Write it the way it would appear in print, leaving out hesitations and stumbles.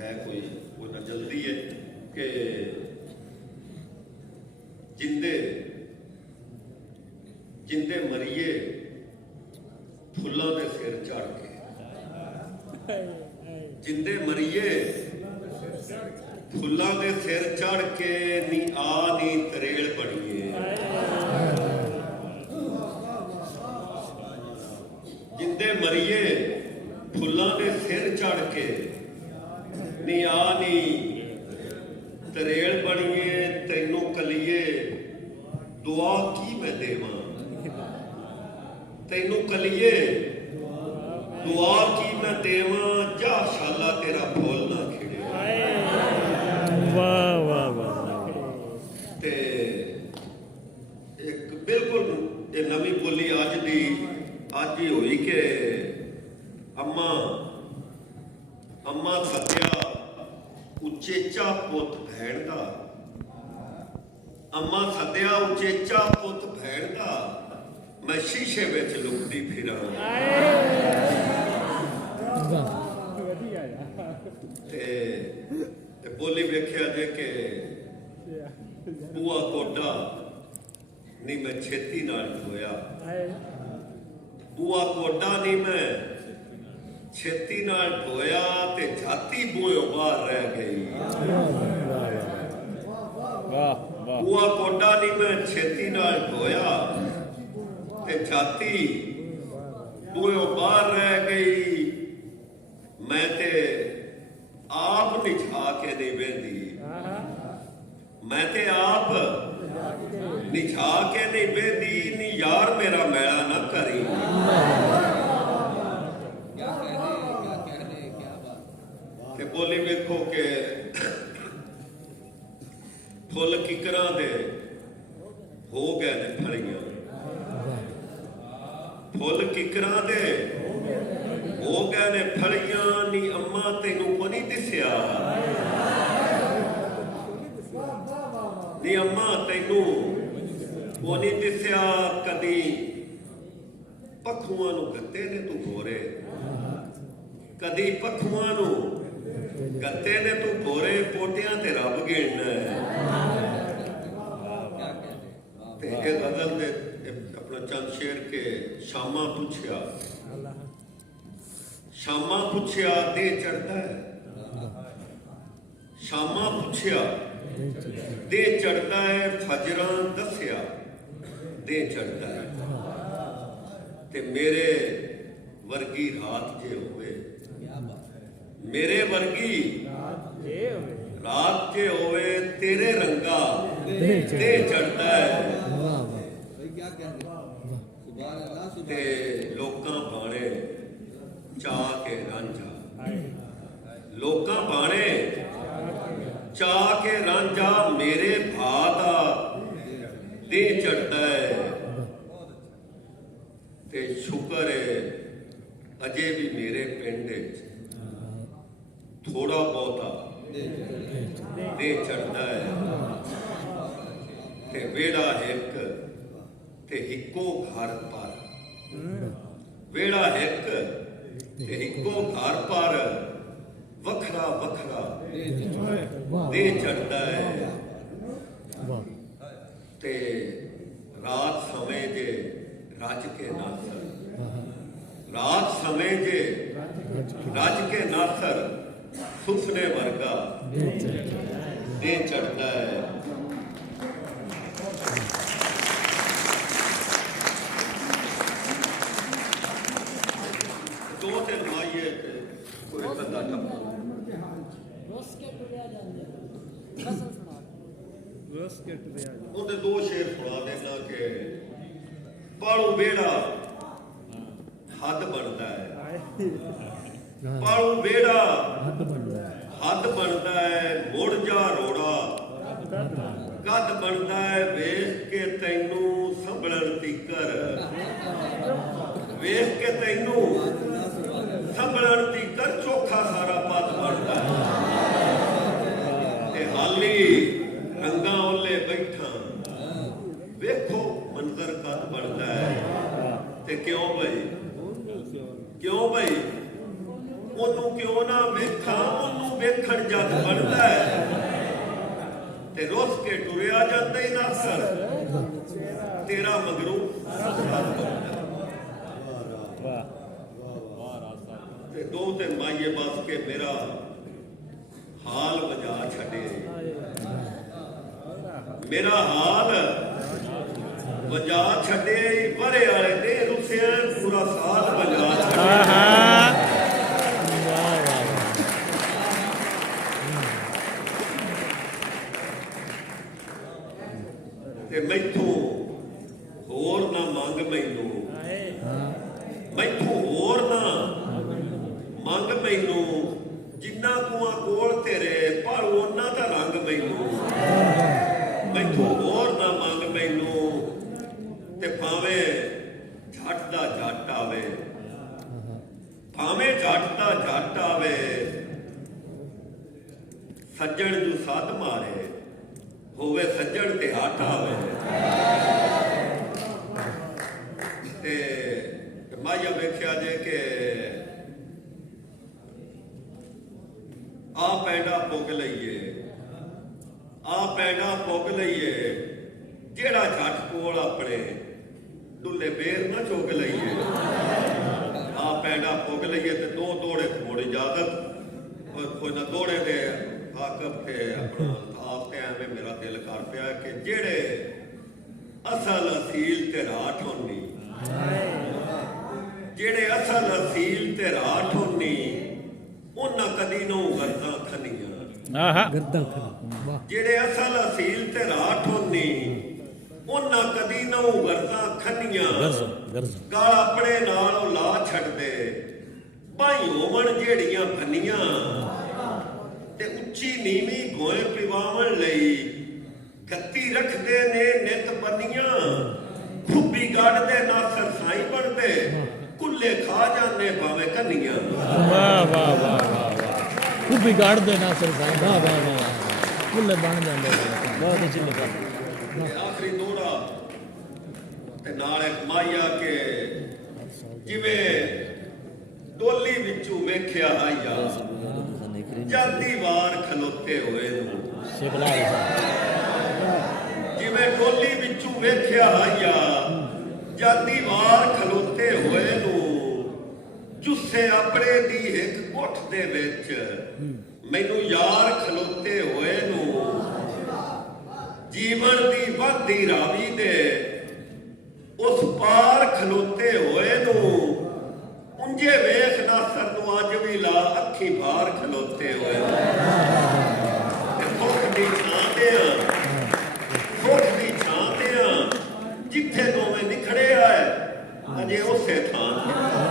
है कोई ना जल्दी है कि जिंदे जिंदे मरीए फुल्लां दे सिर चढ़ के, जिंदे मरीए फुल्लां दे सिर चढ़ के, नी आ नी तरेड़ बणीए। जिंदे मरीए फुल्लां दे सिर चढ़ के, नी आ नी तरेड़ बणीए। तैनू कलिए दुआ की मैं देवां, तैनू कलिए दुआ की मैं देवां। जा शाला तेरा फुल ना खिड़े। वाह वाह वाह। ते एक बिल्कुल ये नवी बोली अज दी अज ही हुई कि अम्मा अम्मा सद्या उचेचा पुत भैन दा, अम्मा सद्या उचेचा पुत भैन दा, मैं शीशे विच लुकदी फिरां। ते बोली वेख्या जे कि बुआ कोटा नी मैं छेती नाल धोया, बुआ कोटा नी मैं छेती नाल धोया, ते जाती बूहों बाहर रह गई। बुआ कोटा नी मैं छेती नाल धोया, ते जाती बूहों बाहर रह गई। मैं ते आप निछा के नहीं बहती, मैं ते आप निछा के नहीं बहती। नी यार मेरा मैला ना करी। ते बोली वेखो के फुल किकरां दे हो गए ने फलियां, फुल किकरां दे हो गए ने फलियां। नी अम्मा तेनू को नहीं दिसिया, नी अम्मा तेनू को नहीं दिसिया। कदी पखुआं नू गत्ते ने तू गोरे, कदी पखुआं नू गत्ते ने तू गोरे, पोटियां ते रब गिणना है। ते ये गजल दे अपना चंद शेर के शामा पूछया, शामा पूछया दे चढ़ता है, शामा पूछया दे चढ़ता है। फजरां दस्या दे चढ़ता है। ते मेरे वर्गी रात जे होवे, मेरे वर्गी रात जे होवे, तेरे रंगा दे चढ़ता है। ते लोकां बाणे चा के रांझा, लोकां बाणे चा के रांझा, मेरे भा दा दे चढ़ता है। ते शुक्र है अजे भी मेरे पिंड थोड़ा बहुता दे चढ़ता है। ते वेड़ा एक ते हिको घर पर, वेड़ा एक ते हिको घर पर, वखरा वखरा दे चढ़ता है। ते रात समय जे रज के नासर, रात समय जे रज के नासर, सुफने वर्गा दे चढ़ता है। दो दिन माइए कोई बंदा टप्पा दो शेर सुना देना कि पालू बेड़ा हद बनता है, पालू बेड़ा हद बनता है। मुड़ जा रोड़ा कद बनता है, वेख के तैनू संभलन तीकर, वेख के तैनू संभलन तीकर, चोखा सारा पद बनता है। ते हाली रंगा ओले बैठा, वेखो मंजर कद बनता है। ते क्यों भाई, क्यों भाई, ओनू क्यों ना ਵੇਖਾਂ ਉਹਨੂੰ ਵੇਖਣ ਜਗ ਬਣਦਾ ਤੇ ਰੁੱਸ ਕੇ ਟੁਰਿਆ ਜਾਂਦਾ ਹੀ ਨਾਸਰ ਤੇਰਾ ਮਗਰੂ ਤੇ ਦੋ ਤੇ ਮਾਈਏ ਬਸ ਕੇ ਮੇਰਾ ਹਾਲ ਵਜਾ ਛੱਡੇ ਮੇਰਾ ਹਾਲ ਵਜਾ ਛੱਡੇ ਬਰੇ ਵਾਲੇ ਨੇ ਰੁੱਸਿਆ ਪੂਰਾ ਸਾਲ ਵਜਾ ਛੱਡੇ ਤੇ ਮੈਥੋਂ ਹੋਰ ਨਾ ਮੰਗ ਮੈਨੂੰ ਮੈਥੋਂ ਹੋਰ ਨਾ ਮੰਗ ਮੈਨੂੰ ਜਿੰਨਾ ਕੁਆਂ ਕੋਲ ਤੇਰੇ ਪਰ ਉਹਨਾਂ ਦਾ ਰੰਗ ਮੈਨੂੰ ਮੈਥੋਂ ਹੋਰ ਨਾ ਮੰਗ ਮੈਨੂੰ ਤੇ ਭਾਵੇਂ ਝੱਟ ਦਾ ਝੱਟ ਆਵੇ ਭਾਵੇਂ ਝੱਟ ਦਾ ਝੱਟ ਆਵੇ ਸੱਜਣ ਨੂੰ ਸੱਦ ਮਾਰੇ ਹੋਵੇ ਸੱਜਣ ਤੇ ਹੱਥ ਆਵੇ ਤੇ ਮਾਇਆ ਵੇਖਿਆ ਜੇ ਕਿ ਆ ਪੈਂਡਾ ਪੁੱਗ ਲਈਏ ਆ ਪੈਂਡਾ ਪੁੱਗ ਲਈਏ ਜਿਹੜਾ ਝੱਟ ਕੋਲ ਆਪਣੇ ਡੁੱਲੇ ਬੇਰ ਨਾ ਚੁੱਕ ਲਈਏ ਆ ਪੈਂਡਾ ਪੁੱਗ ਲਈਏ ਤੇ ਦੋ ਦੌੜੇ ਥੋੜੀ ਇਜਾਜ਼ਤ ਕੋਈ ਨਾ ਦੌੜੇ ਦੇ ਹਾਕਮ ਤੇ ਆਪਣਾ ਆਪ ਤੇ ਐਵੇਂ ਮੇਰਾ ਦਿਲ ਕਰ ਪਿਆ ਕਿ ਜਿਹੜੇ ਅਸਲ ਅਸੀਲ ਤੇ ਰਾਠ ਹੋਣੀ ਜਿਹੜੇ ਅਸਲ ਅਸੀਲ ਤੇ ਰਾਠ ਹੋਣੀ ਉਹਨਾਂ ਕਦੀ ਨੂੰ ਗਰਦਾਂ ਖਣੀਆਂ ਗਰਦਾਂ ਖਣੀ ਜਿਹੜੇ ਅਸਲ ਅਸੀਲ ਤੇ ਰਾਠ ਹੋਣੀ ਉਹਨਾਂ ਕਦੀ ਨੂੰ ਗਰਦਾਂ ਖਣੀਆਂ ਗਾਲ ਆਪਣੇ ਨਾਲ ਉਹ ਲਾ ਛੱਡਦੇ ਭਾਈ ਹੋਵਣ ਜਿਹੜੀਆਂ ਬੰਨੀਆਂ ਤੇ ਉੱਚੀ ਨੀਵੀਂ ਗੋਏ ਪਿਵਾਵਣ ਲਈ ਗੱਤੀ ਰੱਖਦੇ ਨੇ ਨਿਤ ਬੰਨੀਆਂ ਖੂਬੀ ਕੱਢਦੇ ਨਾਸਰ ਸਾਈ ਬਣਦੇ ਕੁੱਲੇ ਖਾ ਜਾਂਦੇ ਭਾਵੇਂ ਕੰਨੀਆਂ ਵਾਹ ਵਾਹ ਵਾਹ ਵਾਹ ਖੂਬੀ ਕੱਢਦੇ ਨਾਸਰ ਸਾਈ ਵਾਹ ਵਾਹ ਵਾਹ ਕੁੱਲੇ ਬਣ ਜਾਂਦੇ ਬਹੁਤ ਅੱਛੀ ਗੱਲ ਆਖਰੀ ਦੋੜਾ ਤੇ ਨਾਲ ਇੱਕ ਮਾਇਆ ਕੇ ਜਿਵੇਂ ਡੋਲੀ ਵਿੱਚੋਂ ਵੇਖਿਆ ਆਇਆ ਜਾਂਦੀ ਵਾਰ ਖਲੋਤੇ ਹੋਏ ਨੂੰ ਜਿਵੇਂ ਡੋਲੀ ਵਿੱਚੋਂ ਵੇਖਿਆ ਆਇਆ ਜਾਂਦੀ ਵਾਰ ਖਲੋਤੇ ਹੋਏ ਨੂੰ ਜੁੱਸੇ ਆਪਣੇ ਦੀ ਇੱਕ ਗੁੱਠ ਦੇ ਵਿੱਚ ਮੈਨੂੰ ਯਾਰ ਖਲੋਤੇ ਹੋਏ ਨੂੰ ਜੀਵਨ ਦੀ ਵੱਧਦੀ ਰਾਵੀ ਦੇ ਉਸ ਪਾਰ ਖਲੋਤੇ ਹੋਏ ਨੂੰ ਉਂਝੇ ਵੇਖ ਨਾਸਰ ਨੂੰ ਅੱਜ ਵੀ ਲਾ ਅੱਖੀ ਬਾਹਰ ਖਲੋਤੇ ਹੋਏ ਸੁੱਖ ਦੀ ਛਾਂ ਤੇ ਸੁੱਖ ਦੀ ਛਾਂ ਤੇ ਜਿੱਥੇ ਦੋਵੇਂ ਨਿਖੜਿਆ ਅਜੇ ਉਸੇ ਥਾਂ